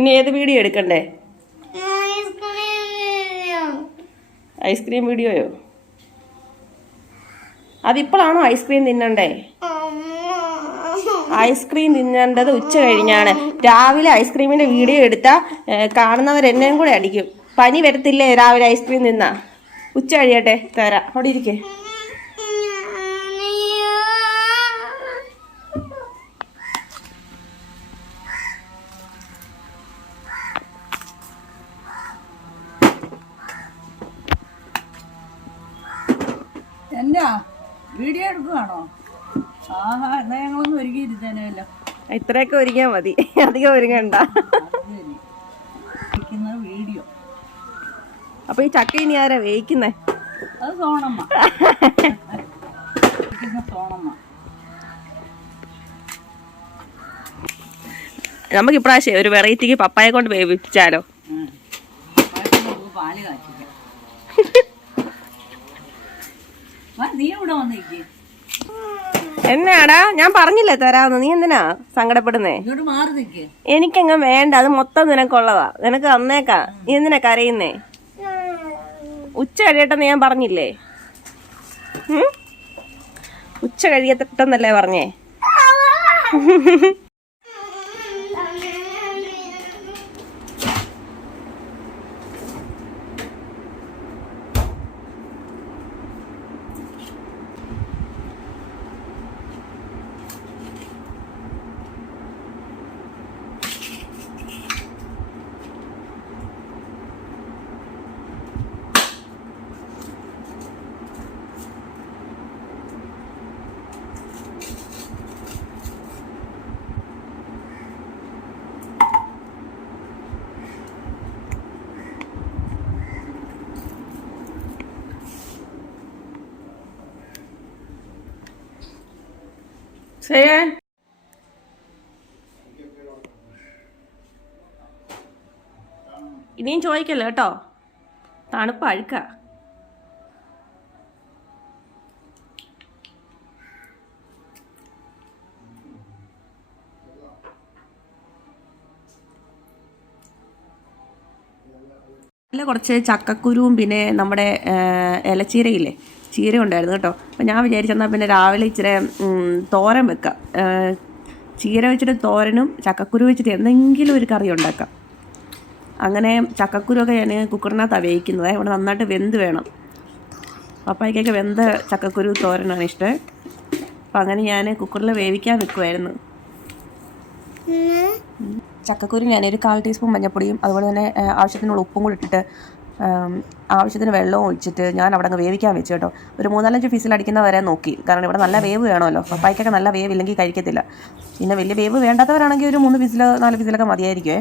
ഇനി ഏത് വീഡിയോ എടുക്കണ്ടേ? ഐസ്ക്രീം വീഡിയോയോ? അതിപ്പോഴാണോ ഐസ്ക്രീം തിന്നണ്ടേ? ഐസ്ക്രീം തിന്നേണ്ടത് ഉച്ച കഴിഞ്ഞാണ്. രാവിലെ ഐസ്ക്രീമിന്റെ വീഡിയോ എടുത്താൽ കാണുന്നവരെന്നെയും കൂടെ അടിക്കും. പനി വരത്തില്ലേ രാവിലെ ഐസ്ക്രീം തിന്നാ? ഉച്ച കഴിയട്ടെ തരാം. അവിടെ ഇരിക്കേ. എന്നാ വീഡിയോ എടുക്കുകയാണോ? ആഹാ, എന്നാ ഞങ്ങളൊന്നും ഒരുക്കിയിരുത്തേനല്ലോ. ഇത്രയൊക്കെ ഒരുങ്ങിയാൽ മതി, അധികം ഒരുങ്ങണ്ട. വീഡിയോ. അപ്പൊ ഈ ചക്ക ഇനി ആരാ വേവിക്കുന്നേ? അത് സോണമ്മ. സോണമ്മ. നമുക്ക് ഇപ്രാവശ്യം ഒരു വെറൈറ്റിക്ക് പപ്പായെ കൊണ്ട് വേവിച്ചാലോ? പാല് കാച്ചിക്കാം. നീ ഇവിടെ വന്നേക്ക്. എന്നാടാ, ഞാൻ പറഞ്ഞില്ലേ തരാന്ന്, നീ എന്തിനാ സങ്കടപ്പെടുന്നേ? ഇങ്ങോട്ട് മാറി നിൽക്ക്. എനിക്കങ്ങ് വേണ്ട, അത് മൊത്തം നിനക്കുള്ളതാ, നിനക്ക് തന്നേക്കാ. നീ എന്തിനാ കരയുന്നേ? ഉച്ച കഴിയട്ടെന്ന് ഞാൻ പറഞ്ഞില്ലേ? ഉച്ച കഴിയട്ടെന്നല്ലേ പറഞ്ഞേ? ഇനിയും ചോദിക്കല്ലോ കേട്ടോ, തണുപ്പ് അഴുക്ക. കുറച്ച് ചക്കക്കുരുവും പിന്നെ നമ്മുടെ ഇലച്ചീരയില്ലേ, ചീര ഉണ്ടായിരുന്നു കേട്ടോ. അപ്പം ഞാൻ വിചാരിച്ചെന്നാൽ പിന്നെ രാവിലെ ഇച്ചിരി തോരൻ വെക്കാം. ചീര വെച്ചിട്ട് തോരനും ചക്കക്കുരു വെച്ചിട്ട് എന്തെങ്കിലും ഒരു കറി ഉണ്ടാക്കാം. അങ്ങനെ ചക്കക്കുരുവൊക്കെ ഞാൻ കുക്കറിനകത്താണ് വേവിക്കുന്നത്. ഇവിടെ നന്നായിട്ട് വെന്ത് വേണം. പപ്പായ്ക്കൊക്കെ വെന്ത ചക്കക്കുരു തോരനാണ് ഇഷ്ടം. അപ്പം അങ്ങനെ ഞാൻ കുക്കറിൽ വേവിക്കാൻ വെക്കുമായിരുന്നു. ചക്കക്കുരു ഞാനൊരു 1/4 ടീസ്പൂൺ മഞ്ഞൾപ്പൊടിയും അതുപോലെ തന്നെ ആവശ്യത്തിനുള്ള ഉപ്പും കൂടി ഇട്ടിട്ട് ആവശ്യത്തിന് വെള്ളവും ഒഴിച്ചിട്ട് ഞാൻ അവിടെ അങ്ങ് വേവിക്കാൻ വെച്ചു കേട്ടോ. ഒരു 3-4 ഫിസിലടിക്കുന്ന വരെ നോക്കി, കാരണം ഇവിടെ നല്ല വേവ് വേണമല്ലോ. പപ്പായ്ക്കൊക്കെ നല്ല വേവ് ഇല്ലെങ്കിൽ കഴിക്കത്തില്ല. പിന്നെ വലിയ വേവ് വേണ്ടാത്തവരാണെങ്കിൽ ഒരു 3 ഫിസിലോ 4 ഫിസിലൊക്കെ മതിയായിരിക്കുമേ.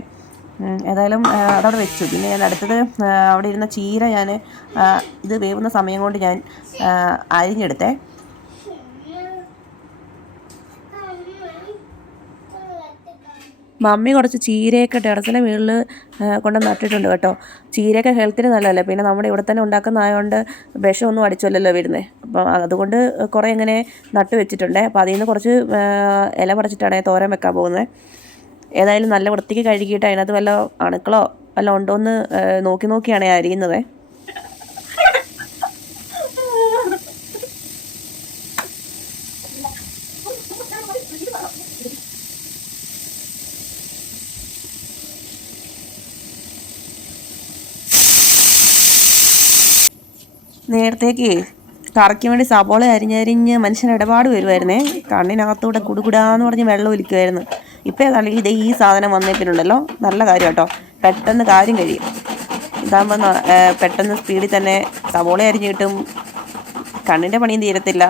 ഏതായാലും അതവിടെ വെച്ചു. പിന്നെ ഞാൻ അടുത്തത് അവിടെ ഇരുന്ന ചീര ഞാൻ ഇത് വേവുന്ന സമയം കൊണ്ട് ഞാൻ അരിഞ്ഞെടുത്തേ. മമ്മി കുറച്ച് ചീരയൊക്കെ ടെറസിലെ മുകളിൽ കൊണ്ട് നട്ടിട്ടുണ്ട് കേട്ടോ. ചീരയൊക്കെ ഹെൽത്തിന് നല്ലതല്ലേ, പിന്നെ നമ്മുടെ ഇവിടെ തന്നെ ഉണ്ടാക്കുന്നതായതുകൊണ്ട് വിഷമൊന്നും അടിച്ചല്ലോ വരുന്നത്. അപ്പം അതുകൊണ്ട് കുറേ ഇങ്ങനെ നട്ട് വെച്ചിട്ടുണ്ട്. അപ്പോൾ അതിൽ നിന്ന് കുറച്ച് ഇല പറിച്ചിട്ടാണ് തോരൻ വെക്കാൻ പോകുന്നത്. ഏതായാലും നല്ല വൃത്തിക്ക് കഴുകിയിട്ട് അതിനകത്ത് വല്ല അണുക്കളോ വല്ല ഉണ്ടോ എന്ന് നോക്കിയാണ് അരിയുന്നത്. നേരത്തേക്ക് കറിക്ക് വേണ്ടി സബോള അരിഞ്ഞരിഞ്ഞ് മനുഷ്യൻ ഇടപാട് വരുമായിരുന്നേ. കണ്ണിനകത്തൂടെ കുടുകുടാന്ന് പറഞ്ഞ് വെള്ളം ഒലിക്കുമായിരുന്നു. ഇപ്പോൾ ഏതാണ്ട് ഇത് ഈ സാധനം വന്നേപ്പിനുണ്ടല്ലോ, നല്ല കാര്യം കേട്ടോ. പെട്ടെന്ന് കാര്യം കഴിയും. ഇതാകുമ്പോൾ പെട്ടെന്ന് സ്പീഡിൽ തന്നെ സബോള അരിഞ്ഞ് കിട്ടും, കണ്ണിൻ്റെ പണിയും തീരത്തില്ല.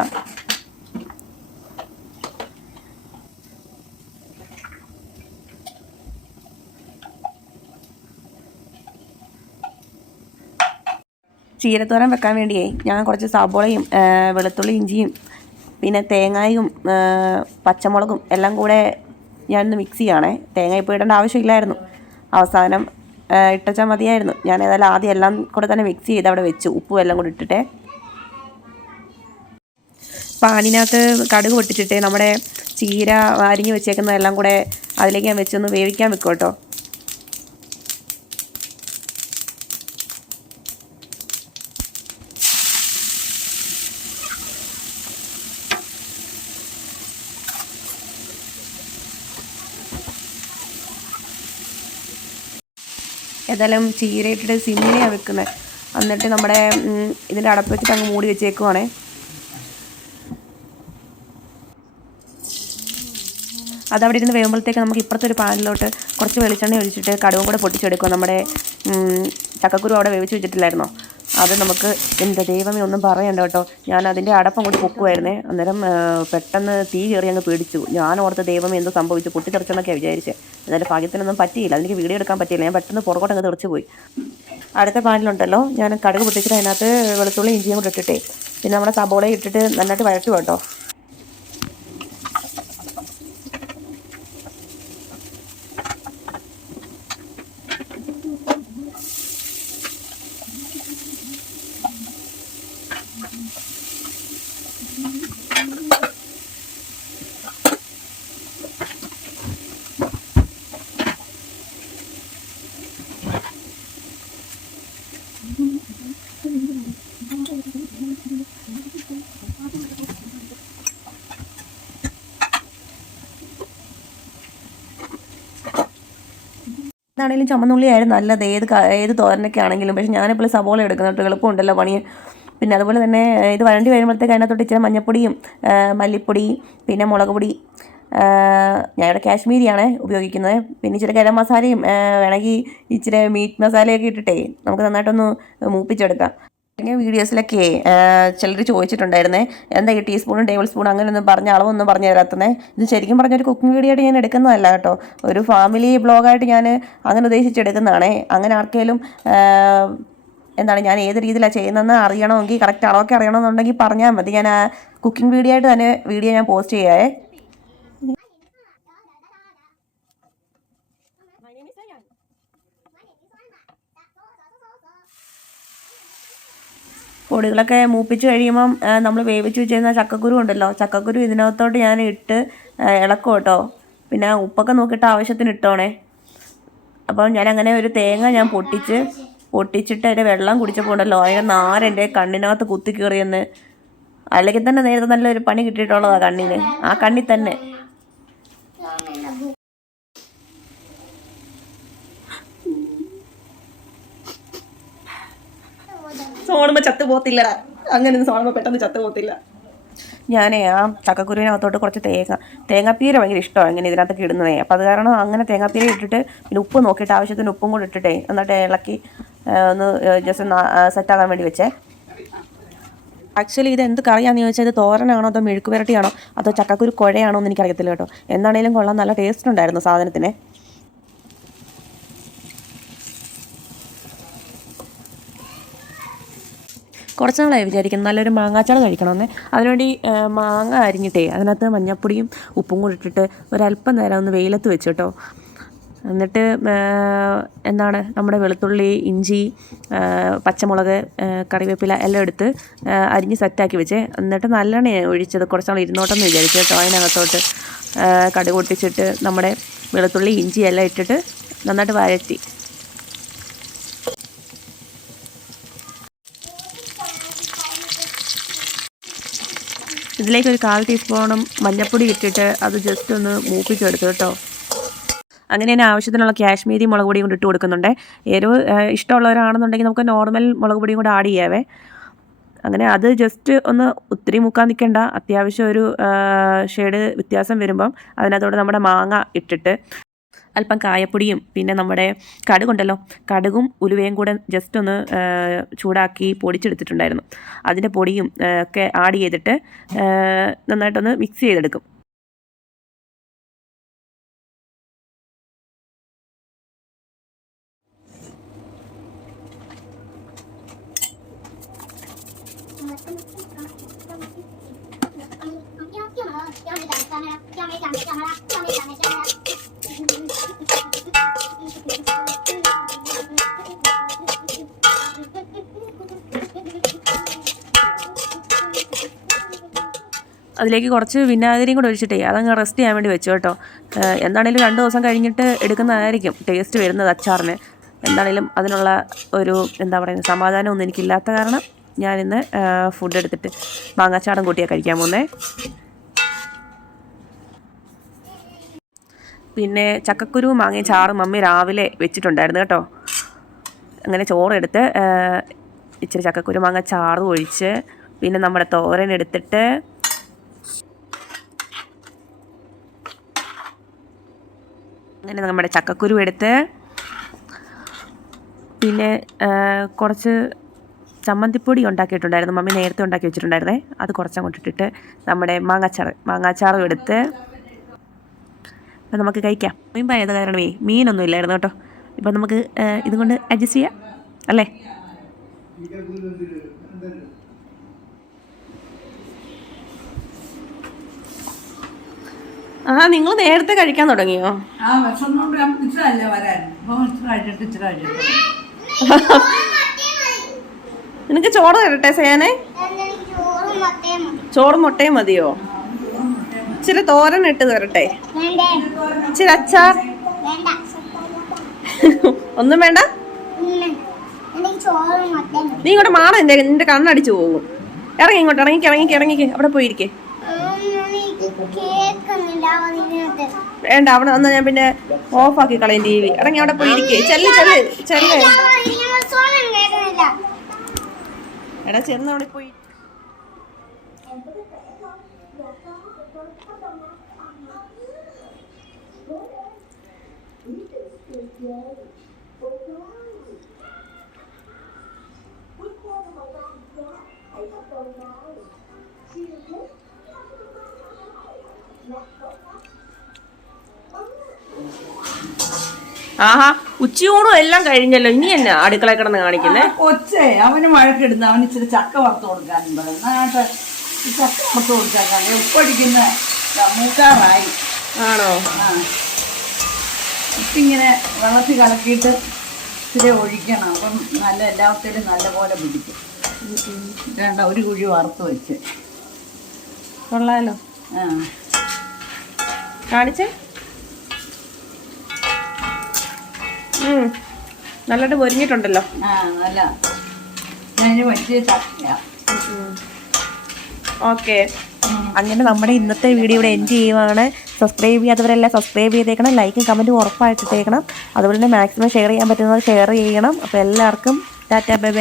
ചീരത്തോരൻ വെക്കാൻ വേണ്ടിയേ ഞാൻ കുറച്ച് സബോളയും വെളുത്തുള്ളി ഇഞ്ചിയും പിന്നെ തേങ്ങയും പച്ചമുളകും എല്ലാം കൂടെ ഞാനൊന്ന് മിക്സ് ചെയ്യണേ. തേങ്ങ ഇപ്പോൾ ഇടേണ്ട ആവശ്യമില്ലായിരുന്നു, അവസാനം ഇട്ടാൽ മതിയായിരുന്നു. ഞാൻ ഏതായാലും ആദ്യം എല്ലാം കൂടെ തന്നെ മിക്സ് ചെയ്ത് അവിടെ വെച്ചു, ഉപ്പും എല്ലാം കൂടി ഇട്ടിട്ടേ. പാനിനകത്ത് കടുക് പൊട്ടിച്ചിട്ട് നമ്മുടെ ചീര അരിഞ്ഞ് വെച്ചേക്കുന്നതെല്ലാം കൂടെ അതിലേക്ക് ഞാൻ വെച്ചൊന്ന് വേവിക്കാൻ വെക്കും കേട്ടോ. ഏതായാലും ചീരയിട്ടിട്ട് സിമ്മിനെയാണ് വെക്കുന്നത്. എന്നിട്ട് നമ്മുടെ ഇതിൻ്റെ അടപ്പ് വെച്ചിട്ട് അങ്ങ് മൂടി വെച്ചേക്കുവാണേ. അതവിടെ ഇരുന്ന് വേകുമ്പോഴത്തേക്ക് നമുക്ക് ഇപ്പുറത്തെ ഒരു പാനിലോട്ട് കുറച്ച് വെളിച്ചെണ്ണ ഒഴിച്ചിട്ട് കടുവും കൂടെ പൊട്ടിച്ചെടുക്കുക. നമ്മുടെ ചക്കക്കുരു അവിടെ വേവിച്ച് വെച്ചിട്ടില്ലായിരുന്നോ, അത് നമുക്ക് എൻ്റെ ദൈവമേ ഒന്നും പറയണ്ട കേട്ടോ. ഞാൻ അതിൻ്റെ അടപ്പം കൂടി പൊക്കുമായിരുന്നേ. അന്നേരം പെട്ടെന്ന് തീ കയറി അങ്ങ് പേടിച്ചു. ഞാൻ ഓർത്ത് ദൈവമേ എന്തോ സംഭവിച്ചു, പൊട്ടിത്തെറിച്ചെന്നൊക്കെയാണ് വിചാരിച്ചത്. എന്നാലും ഭാഗ്യത്തിനൊന്നും പറ്റിയില്ല, എനിക്ക് വീഡിയോ എടുക്കാൻ പറ്റിയില്ല. ഞാൻ പെട്ടെന്ന് പുറകോട്ട് അങ്ങ് തെറിച്ച് പോയി. അടുത്ത പാനിലുണ്ടല്ലോ ഞാൻ കടുക് പൊട്ടിച്ചിട്ട് അതിനകത്ത് വെളുത്തുള്ളി ഇഞ്ചിയും കൂടെ ഇട്ടിട്ടേ പിന്നെ നമ്മുടെ സബോളയും ഇട്ടിട്ട് നന്നായിട്ട് വഴറ്റുക കേട്ടോ. എന്താണെങ്കിലും ചുമന്നുള്ളിയായിരുന്നു നല്ലത്, ഏത് തോരനൊക്കെ ആണെങ്കിലും. പക്ഷേ ഞാനിപ്പോൾ സവോള എടുക്കുന്നത് എളുപ്പമുണ്ടല്ലോ പണി. പിന്നെ അതുപോലെ തന്നെ ഇത് വഴണ്ടി വരുമ്പോഴത്തേക്ക് അതിനകത്തോട്ട് ഇച്ചിരി മഞ്ഞപ്പൊടിയും മല്ലിപ്പൊടി പിന്നെ മുളക് പൊടി, ഞാനിവിടെ കാശ്മീരിയാണ് ഉപയോഗിക്കുന്നത്. പിന്നെ ഇച്ചിരി ഗരം മസാലയും വേണമെങ്കിൽ ഇച്ചിരി മീറ്റ് മസാലയൊക്കെ ഇട്ടിട്ടേ നമുക്ക് നന്നായിട്ടൊന്ന് മൂപ്പിച്ചെടുക്കാം. പിന്നെ വീഡിയോസിലൊക്കെ ചിലർ ചോദിച്ചിട്ടുണ്ടായിരുന്നേ, എന്താ ഈ ടീസ്പൂണും ടേബിൾ സ്പൂണും അങ്ങനെയൊന്നും പറഞ്ഞ അളവൊന്നും പറഞ്ഞു തരാത്തന്നെ. ഇത് ശരിക്കും പറഞ്ഞൊരു കുക്കിംഗ് വീഡിയോ ആയിട്ട് ഞാൻ എടുക്കുന്നതല്ല കേട്ടോ, ഒരു ഫാമിലി ബ്ലോഗായിട്ട് ഞാൻ അങ്ങനെ ഉദ്ദേശിച്ചെടുക്കുന്നതാണേ. അങ്ങനെ ആർക്കെങ്കിലും എന്താണ് ഞാൻ ഏത് രീതിയിലാണ് ചെയ്യുന്നതെന്ന് അറിയണമെങ്കിൽ കറക്റ്റ് അളവൊക്കെ അറിയണമെന്നുണ്ടെങ്കിൽ പറഞ്ഞാൽ മതി. ഞാൻ കുക്കിംഗ് വീഡിയോ ആയിട്ട് തന്നെ വീഡിയോ ഞാൻ പോസ്റ്റ് ചെയ്യാവേ. പൊടികളൊക്കെ മൂപ്പിച്ച് കഴിയുമ്പം നമ്മൾ വേവിച്ച് വെച്ചിരുന്ന ചക്കക്കുരു ഉണ്ടല്ലോ, ചക്കക്കുരു ഇതിനകത്തോട്ട് ഞാൻ ഇട്ട് ഇളക്കും കേട്ടോ. പിന്നെ ഉപ്പൊക്കെ നോക്കിയിട്ട് ആവശ്യത്തിന് ഇട്ടോണേ. അപ്പം ഞാനങ്ങനെ ഒരു തേങ്ങ ഞാൻ പൊട്ടിച്ചിട്ട് അതിൻ്റെ വെള്ളം കുടിച്ചപ്പോൾ ഉണ്ടല്ലോ അതിൻ്റെ നാരെൻ്റെ കണ്ണിനകത്ത് കുത്തി കയറിയെന്ന്. അല്ലെങ്കിൽ തന്നെ നേരത്തെ നല്ലൊരു പണി കിട്ടിയിട്ടുള്ളതാണ് കണ്ണിന്, ആ കണ്ണിൽ തന്നെ. സോണുമ്പോൾ ചത്തു പോകത്തില്ലടാ, അങ്ങനെയൊന്നും സോണുമ്പോൾ പെട്ടെന്ന് ചത്തു പോകത്തില്ല. ഞാൻ ആ ചക്കക്കുരുവിനകത്തോട്ട് കുറച്ച് തേങ്ങാപ്പീര ഭയങ്കര ഇഷ്ടമാണ് ഇങ്ങനെ ഇതിനകത്തൊക്കെ ഇടുന്നതേ. അപ്പോൾ അത് കാരണം അങ്ങനെ തേങ്ങാപ്പീര ഇട്ടിട്ട് പിന്നെ ഉപ്പ് നോക്കിയിട്ട് ആവശ്യത്തിന് ഉപ്പും കൂടെ ഇട്ടിട്ടേ എന്നിട്ട് ഇളക്കി ഒന്ന് ജസ്റ്റ് സെറ്റാകാൻ വേണ്ടി വെച്ചേ. ആക്ച്വലി ഇത് എന്ത് കറിയാണെന്ന് ചോദിച്ചാൽ ഇത് തോരനാണോ അതോ മെഴുക്ക് പുരട്ടിയാണോ അതോ ചക്കക്കുരു കുഴയാണോ എന്ന് എനിക്കറിയത്തില്ല കേട്ടോ. എന്താണേലും കൊള്ളാൻ, നല്ല ടേസ്റ്റ് ഉണ്ടായിരുന്നു സാധനത്തിന്. കുറച്ച് നാളായി വിചാരിക്കുന്നു നല്ലൊരു മാങ്ങാച്ചാറ് കഴിക്കണമെന്ന്. അതിനുവേണ്ടി മാങ്ങ അരിഞ്ഞിട്ടേ അതിനകത്ത് മഞ്ഞൾപ്പൊടിയും ഉപ്പും കൂടി ഇട്ടിട്ട് ഒരല്പം നേരം ഒന്ന് വെയിലത്ത് വെച്ച് കേട്ടോ. എന്നിട്ട് എന്താണ് നമ്മുടെ വെളുത്തുള്ളി ഇഞ്ചി പച്ചമുളക് കറിവേപ്പില എല്ലാം എടുത്ത് അരിഞ്ഞ് സെറ്റാക്കി വെച്ചേ. എന്നിട്ട് നല്ലെണ്ണ ഒഴിച്ചത് കുറച്ച് നാൾ ഇരുന്നോട്ടെന്ന് വിചാരിച്ചു കേട്ടോ. അതിനകത്തോട്ട് കടുക് പൊട്ടിച്ചിട്ട് നമ്മുടെ വെളുത്തുള്ളി ഇഞ്ചി എല്ലാം ഇട്ടിട്ട് നന്നായിട്ട് വഴറ്റി ഇതിലേക്ക് ഒരു 1/4 ടീസ്പൂണും മഞ്ഞൾപ്പൊടി ഇട്ടിട്ട് അത് ജസ്റ്റ് ഒന്ന് മൂപ്പിച്ചെടുത്തു കേട്ടോ. അങ്ങനെ തന്നെ ആവശ്യത്തിനുള്ള കാശ്മീരി മുളക് പൊടിയും കൂടി ഇട്ട് കൊടുക്കുന്നുണ്ട്. എരിവ് ഇഷ്ടമുള്ളവരാണെന്നുണ്ടെങ്കിൽ നമുക്ക് നോർമൽ മുളക് പൊടിയും കൂടെ ആഡ് ചെയ്യാവേ. അങ്ങനെ അത് ജസ്റ്റ് ഒന്ന് ഒത്തിരി മുക്കാൻ നിൽക്കേണ്ട, അത്യാവശ്യം ഒരു ഷെയ്ഡ് വ്യത്യാസം വരുമ്പം അതിനകത്തോടെ നമ്മുടെ മാങ്ങ ഇട്ടിട്ട് അല്പം കായപ്പൊടിയും പിന്നെ നമ്മുടെ കടുകുണ്ടല്ലോ, കടുകും ഉലുവയും കൂടെ ജസ്റ്റ് ഒന്ന് ചൂടാക്കി പൊടിച്ചെടുത്തിട്ടുണ്ടായിരുന്നു. അതിൻ്റെ പൊടിയും ഒക്കെ ആഡ് ചെയ്തിട്ട് നന്നായിട്ടൊന്ന് മിക്സ് ചെയ്തെടുക്കും. അതിലേക്ക് കുറച്ച് വിനാഗിരിയും കൂടെ ഒഴിച്ചിട്ടേ അതങ്ങ് റെസ്റ്റ് ചെയ്യാൻ വേണ്ടി വെച്ചു കേട്ടോ. എന്താണേലും 2 ദിവസം കഴിഞ്ഞിട്ട് എടുക്കുന്നതായിരിക്കും ടേസ്റ്റ് വരുന്നത് അച്ചാറിന്. എന്താണേലും അതിനുള്ള ഒരു എന്താ പറയുക സമാധാനമൊന്നും എനിക്കില്ലാത്ത കാരണം ഞാനിന്ന് ഫുഡ് എടുത്തിട്ട് മാങ്ങാച്ചാറും കൂട്ടിയാണ് കഴിക്കാൻ പോകുന്നത്. പിന്നെ ചക്കക്കുരു മാങ്ങയും ചാറും മമ്മി രാവിലെ വെച്ചിട്ടുണ്ടായിരുന്നു കേട്ടോ. അങ്ങനെ ചോറെടുത്ത് ഇച്ചിരി ചക്കക്കുരു മാങ്ങ ചാറ് ഒഴിച്ച് പിന്നെ നമ്മുടെ തോരൻ എടുത്തിട്ട് അങ്ങനെ നമ്മുടെ ചക്കക്കുരു എടുത്ത് പിന്നെ കുറച്ച് ചമ്മന്തിപ്പൊടി ഉണ്ടാക്കിയിട്ടുണ്ടായിരുന്നു. മമ്മി നേരത്തെ ഉണ്ടാക്കി വെച്ചിട്ടുണ്ടായിരുന്നേ. അത് കുറച്ചങ്ങോട്ട് ഇട്ടിട്ട് നമ്മുടെ മാങ്ങാച്ചാറും എടുത്ത് അപ്പം നമുക്ക് കഴിക്കാം. മീൻപായത് കാരണമേ മീനൊന്നും ഇല്ലായിരുന്നു കേട്ടോ. ഇപ്പം നമുക്ക് ഇതും കൊണ്ട് അഡ്ജസ്റ്റ് ചെയ്യാം അല്ലേ? നിങ്ങൾ നേരത്തെ കഴിക്കാൻ തുടങ്ങിയോ? നിനക്ക് ചോറ് തരട്ടെ സേനെ? ചോറും മുട്ടയും മതിയോ? ഇച്ചിരി തോരൻ ഇട്ട് തരട്ടെ? ഇച്ചിരി അച്ചാർ? ഒന്നും വേണ്ട. നീ ഇങ്ങോട്ട് മാറ, നിന്റെ കണ്ണടിച്ചു പോകും. ഇറങ്ങി ഇങ്ങോട്ട്, ഇറങ്ങിക്ക്. അവിടെ പോയിരിക്കേ. വേണ്ട, അവിടെ വന്നാൽ ഞാൻ പിന്നെ ഓഫാക്കി കളയും TV. ഇറങ്ങി അവിടെ പോയിരിക്കേ. ചെല്ല് എടാ, ചെന്ന് അവിടെ പോയി. ആഹാ, ഉച്ചയൂണും എല്ലാം കഴിഞ്ഞല്ലോ. ഇനി എന്നാ അടുക്കള കിടന്ന് കാണിക്കുന്നേ? കൊച്ചേ, അവന് വഴക്കിടുന്ന അവന് ഇച്ചിരി ചക്ക വറുത്ത് കൊടുക്കാനും പറയുന്നത്. ചക്ക വറുത്ത് കൊടുക്കാൻ ഉപ്പടിക്കുന്ന മൂക്കാറായി. ആണോ? ഉപ്പിങ്ങനെ വെള്ളത്തിൽ കലക്കിയിട്ട് ഇച്ചിരി ഒഴിക്കണം. അപ്പം നല്ല എല്ലാത്തിലും നല്ല പോലെ പിടിക്കും. വേണ്ട, ഒരു കുഴി വറുത്ത് വെച്ച് കൊള്ളാലോ. കാണിച്ചേ. നല്ലത് പൊരിഞ്ഞിട്ടുണ്ടല്ലോ. നല്ല അതിന് പറ്റിയ ചക്കയാ. ഓക്കെ, അങ്ങനെ നമ്മുടെ ഇന്നത്തെ വീഡിയോ ഇവിടെ എൻഡ് ചെയ്യുവാണ്. സബ്സ്ക്രൈബ് ചെയ്യാത്തവരെല്ലാം സബ്സ്ക്രൈബ് ചെയ്തേക്കണം. ലൈക്കും കമൻറ്റും ഉറപ്പായിട്ടിട്ടേക്കണം. അതുപോലെ തന്നെ മാക്സിമം ഷെയർ ചെയ്യാൻ പറ്റുന്നവർ ഷെയർ ചെയ്യണം. അപ്പോൾ എല്ലാവർക്കും ടാറ്റാ ബൈ ബൈ.